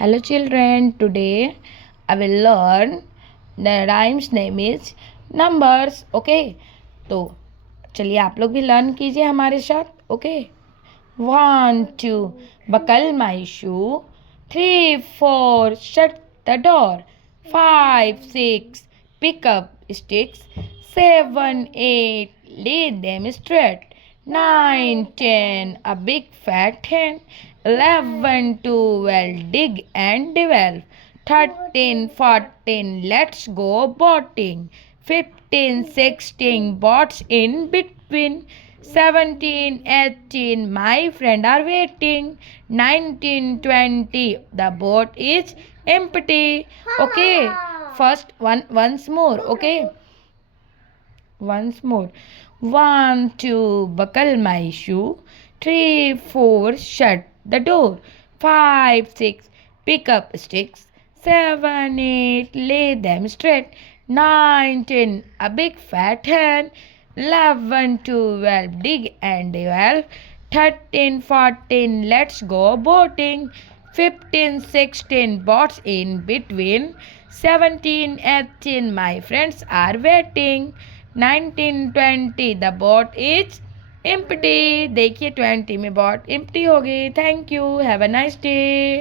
Hello children, today I will learn the rhymes name is numbers. Okay, तो चलिए आप लोग भी लर्न कीजिए हमारे साथ. Okay, 1 2 buckle my shoe, 3 4 shut the door, 5 6 pick up sticks, 7 8 lay them straight, 9 10 a big fat hen, 11 12 dig and delve, 13 14 let's go boating, 15 16 boats in between, 17 18 my friend are waiting, 19 20 the boat is empty. Okay, first once more. Okay, once more. 1 2 buckle my shoe, 3 4 shut the door, 5 6 pick up sticks, 7 8 lay them straight, 9 10 a big fat hen, 11 12 dig and delve, 13 14 let's go boating, 15 16 boats in between, 17 18 my friends are waiting, 19 20 the boat is empty. देखिए 20 में boat empty हो गई. Thank you. Have a nice day.